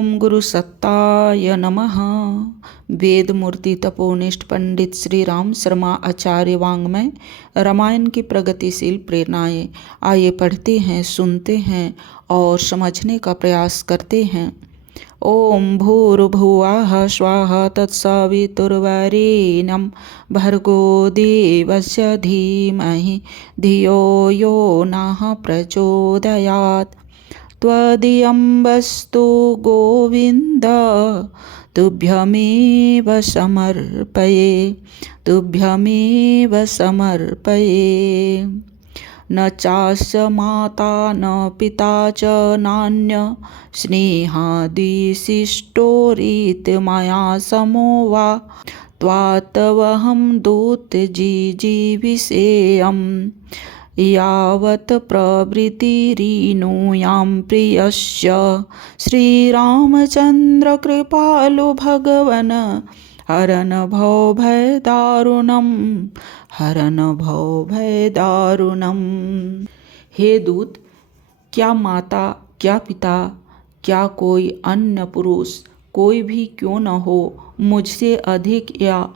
ओम गुरु सत्ताय नमः। वेद मूर्ति तपोनिष्ठ पंडित श्री राम शर्मा आचार्य वाङ्मय रामायण की प्रगतिशील प्रेरणाएं। आइए पढ़ते हैं, सुनते हैं और समझने का प्रयास करते हैं। ओम भूर्भुवः स्वः तत्सवितुर्वरेण्यं भर्गो देवस्य धीमहि धियो यो नः प्रचोदयात्। त्वदीयं वस्तु गोविन्द तुभ्यमेव समर्पये। न चास्य माता न पिता च नान्य स्नेहादिशिष्टोरित मया समो वा त्वात्तवहं दूतजीजीविषेयम् यावत् प्रवृत्तिरीनुयां प्रियस्य श्रीरामचन्द्र कृपालु भगवन् हरन् भवभयदारुणम्। हे दूत, क्या माता, क्या पिता, क्या कोई अन्य पुरुष, कोई भी क्यों न हो, मुझसे अधिक या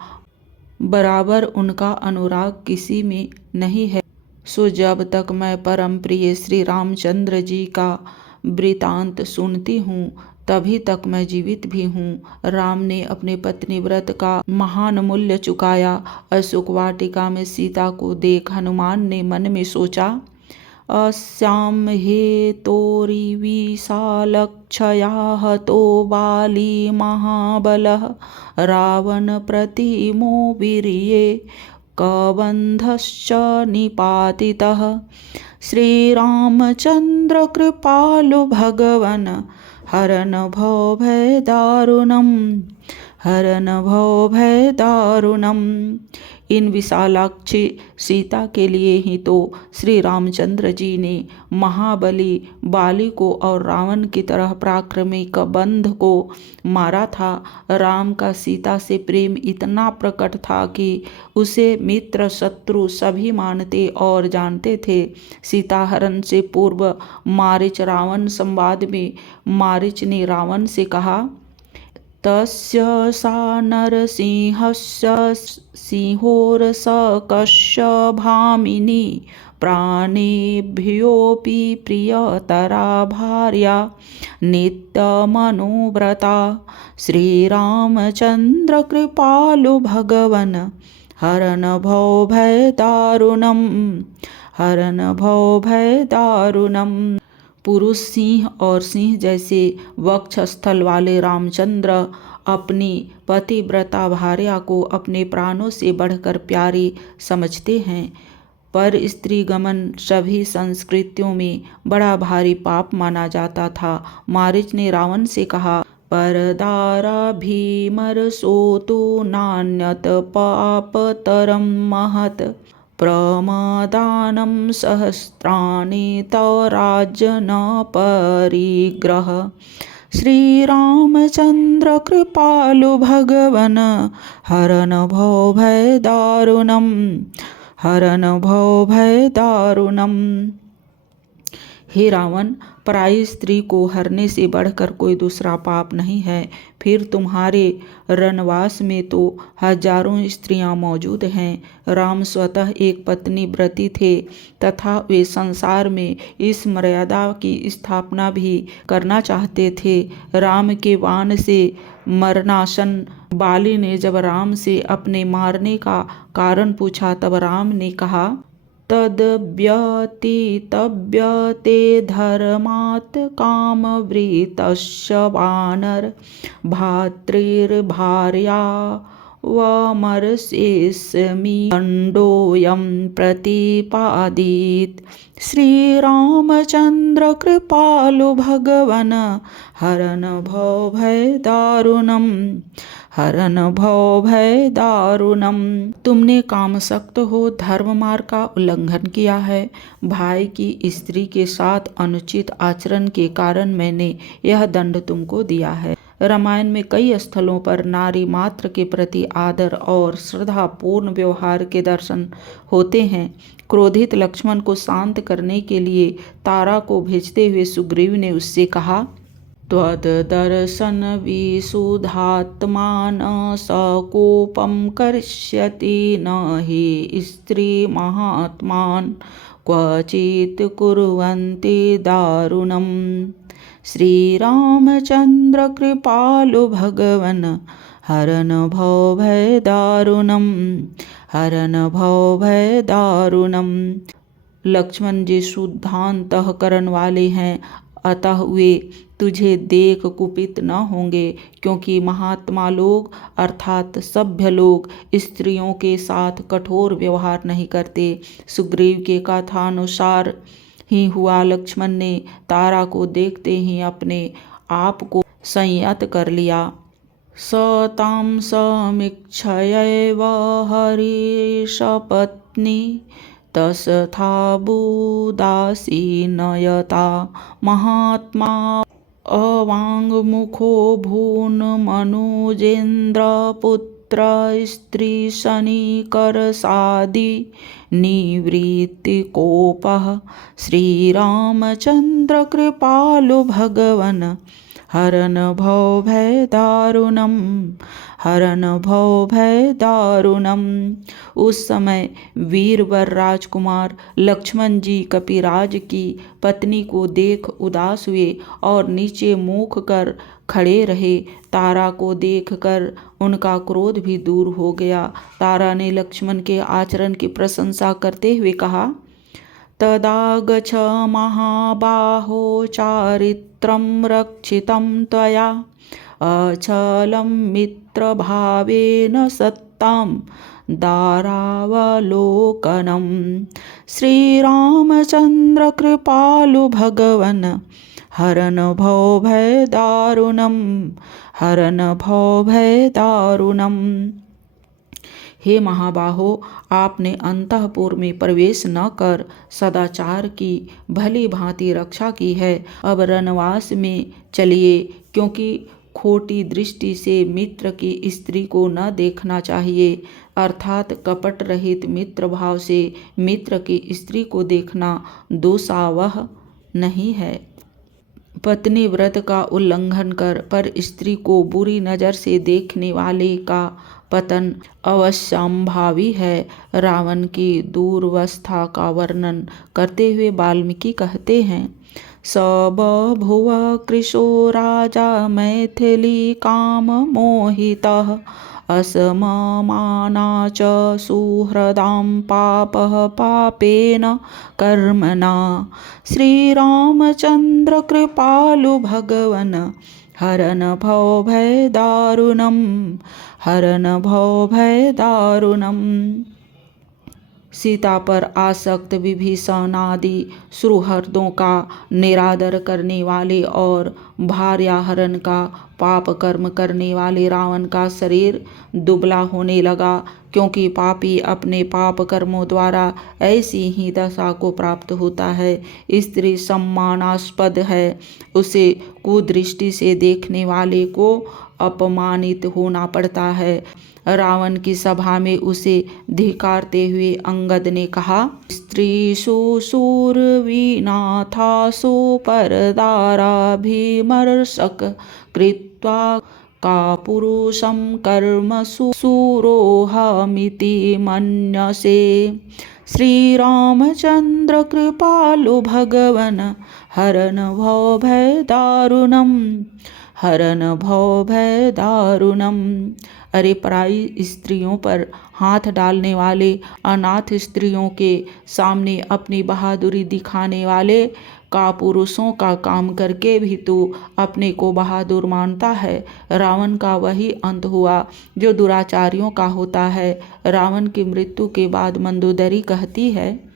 बराबर उनका अनुराग किसी में नहीं है। सो जब तक मैं परम प्रिय श्री रामचंद्र जी का वृतांत सुनती हूँ तभी तक मैं जीवित भी हूँ। राम ने अपने पत्नी व्रत का महान मूल्य चुकाया। अशोक वाटिका में सीता को देख हनुमान ने मन में सोचा, अस्याम हे तोरी विशालक्षया तो बाली महाबलः रावण प्रतिमो वीर्ये कबन्धश्च निपातितः। श्रीरामचन्द्र कृपालु भगवन् हरन् भवभयदारुणम्। इन विशालाक्षी सीता के लिए ही तो श्री रामचंद्र जी ने महाबली बाली को और रावण की तरह पराक्रमी कबंध को मारा था। राम का सीता से प्रेम इतना प्रकट था कि उसे मित्र शत्रु सभी मानते और जानते थे। सीताहरण से पूर्व मारीच रावण संवाद में मारीच ने रावण से कहा, तस्य सा नरसिंहस्य सिंहोरसकस्य भामिनी प्राणेभ्योऽपि प्रियतरा भार्या नित्यमनुव्रता। श्रीरामचन्द्र कृपालु भगवन् हरन् भवभयदारुणम्। पुरुष सिंह और सिंह जैसे वक्षस्थल वाले रामचंद्र अपनी पतिव्रता भार्या को अपने प्राणों से बढ़कर प्यारी समझते हैं। पर स्त्री गमन सभी संस्कृतियों में बड़ा भारी पाप माना जाता था। मारीच ने रावण से कहा, परदारा भीमरसोतु नान्यत पापतरं महत् प्रमादानं सहस्राणि तव राज्य न परिग्रह। श्रीरामचन्द्र कृपालु भगवन् हरन् भवभयदारुणम्। हे रावण, पराई स्त्री को हरने से बढ़कर कोई दूसरा पाप नहीं है। फिर तुम्हारे रणवास में तो हजारों स्त्रियां मौजूद हैं। राम स्वतः एक पत्नी व्रती थे तथा वे संसार में इस मर्यादा की स्थापना भी करना चाहते थे। राम के बाण से मरणासन बाली ने जब राम से अपने मारने का कारण पूछा तब राम ने कहा, तद्व्यतीतव्यते धर्मात् कामवृतस्य वानर भातृर्भार्या वमर्षेस्मि दण्डोऽयं प्रतिपादित। श्रीरामचन्द्र कृपालु भगवन् हरन् भवभयदारुणम्। तुमने कामशक्त हो धर्म मार्ग का उल्लंघन किया है। भाई की स्त्री के साथ अनुचित आचरण के कारण मैंने यह दंड तुमको दिया है। रामायण में कई स्थलों पर नारी मात्र के प्रति आदर और श्रद्धापूर्ण व्यवहार के दर्शन होते हैं। क्रोधित लक्ष्मण को शांत करने के लिए तारा को भेजते हुए सुग्रीव ने उससे कहा, त्वद्दर्शनविशुद्धात्मान स कोपं करिष्यति न हि स्त्रीमहात्मान् क्वचित् कुर्वन्ति दारुणम्। श्रीरामचन्द्र कृपालु भगवन् हरन् भवभय दारुणम्, हरन् भवभय दारुणम्। लक्ष्मण जी शुद्धांतःकरण वाले हैं, अतः वे तुझे देख कुपित न होंगे, क्योंकि महात्मा लोग अर्थात सभ्य लोग स्त्रियों के साथ कठोर व्यवहार नहीं करते। सुग्रीव के कथानुसार ही हुआ। लक्ष्मण ने तारा को देखते ही अपने आप को संयत कर लिया। सतां समीक्षयैव हरिषपत्नी तस्थाबुदासीनयता महात्मा अवाङ्मुखो भून्मनुजेन्द्रपुत्र स्त्रीशनिकरसादि निवृत्तिकोपः। श्रीरामचन्द्र कृपालु भगवन् हरन् भवभय दारुणम्, हरन् भवभय दारुणम्। उस समय वीरवर राजकुमार लक्ष्मण जी कपिराज की पत्नी को देख उदास हुए और नीचे मुख कर खड़े रहे। तारा को देखकर उनका क्रोध भी दूर हो गया। तारा ने लक्ष्मण के आचरण की प्रशंसा करते हुए कहा, तदा गच्छ महाबाहो चारित्रं रक्षितं त्वया अचलं मित्रभावेन सत्तां दारावलोकनम्। श्रीरामचन्द्र कृपालु भगवन् हरन् भवभय दारुणम्, हरन् भवभय दारुणम्। हे महाबाहो, आपने अंतःपुर में प्रवेश न कर सदाचार की भली भांति रक्षा की है। अब वनवास में चलिए, क्योंकि खोटी दृष्टि से मित्र की स्त्री को न देखना चाहिए। अर्थात कपट रहित मित्र भाव से मित्र की स्त्री को देखना दोषावह नहीं है। पत्नी व्रत का उल्लंघन कर पर स्त्री को बुरी नज़र से देखने वाले का पतन अवश्यंभावी है। रावण की दुर्वस्था का वर्णन करते हुए वाल्मीकि कहते हैं, स बभूव कृशो राजा मैथिली काम मोहितः असममाना च सुहृदां पापः पापेन कर्मणा। श्रीरामचन्द्र कृपालु भगवन् हरन् भवभय दारुणम्, हरन् भवभय दारुणम्। सीता पर आसक्त विभीषणादि सुहृदों का निरादर करने वाले और भार्याहरण का पाप कर्म करने वाले रावण का शरीर दुबला होने लगा, क्योंकि पापी अपने पाप कर्मों द्वारा ऐसी ही दशा को प्राप्त होता है। स्त्री सम्मानास्पद है, उसे कुदृष्टि से देखने वाले को अपमानित होना पड़ता है। रावण की सभा में उसे धिक्कारते हुए अंगद ने कहा, स्त्रीषु शूरवीनाथासु परदाराभिमर्शक कृत्वा कापुरुषं कर्मसु सूरोऽहमिति मन्यसे। श्रीरामचन्द्र कृपालु भगवन् हरन् भवभय दारुणम्, हरन् भवभय दारुणम्। अरे पराई स्त्रियों पर हाथ डालने वाले, अनाथ स्त्रियों के सामने अपनी बहादुरी दिखाने वाले, कापुरुषों का काम करके भी तू अपने को बहादुर मानता है। रावण का वही अंत हुआ जो दुराचारियों का होता है। रावण की मृत्यु के बाद मंदोदरी कहती है,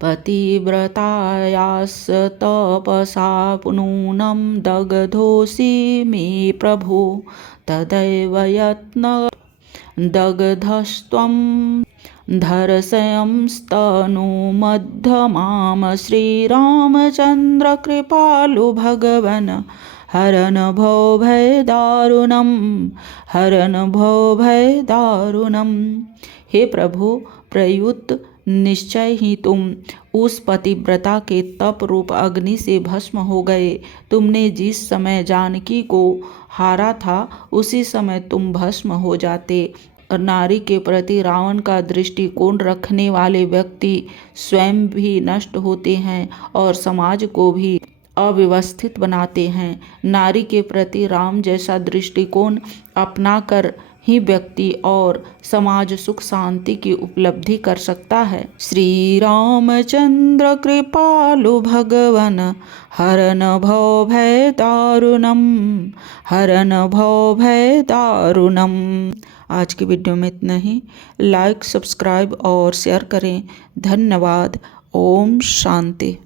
पतिव्रतायास तपसा नूनं दग्धोऽसि मे प्रभो तदैव यत्न दग्धस्त्वं धर्षयंस्तनुमध्यमां। श्रीरामचन्द्र कृपालु भगवन् हरन् भवभय दारुणम्, हरन् भवभय दारुणम्। हे प्रभु, प्रयुक्त निश्चय ही तुम उस पतिव्रता के तप रूप अग्नि से भस्म हो गए। तुमने जिस समय जानकी को हारा था उसी समय तुम भस्म हो जाते। नारी के प्रति रावण का दृष्टिकोण रखने वाले व्यक्ति स्वयं भी नष्ट होते हैं और समाज को भी अव्यवस्थित बनाते हैं। नारी के प्रति राम जैसा दृष्टिकोण अपनाकर ही व्यक्ति और समाज सुख शांति की उपलब्धि कर सकता है। श्री रामचंद्र कृपालु भगवन हरन भव भय दारुणम, हरन भव भय दारुणम। आज की वीडियो में इतना ही। लाइक, सब्सक्राइब और शेयर करें। धन्यवाद। ओम शांति।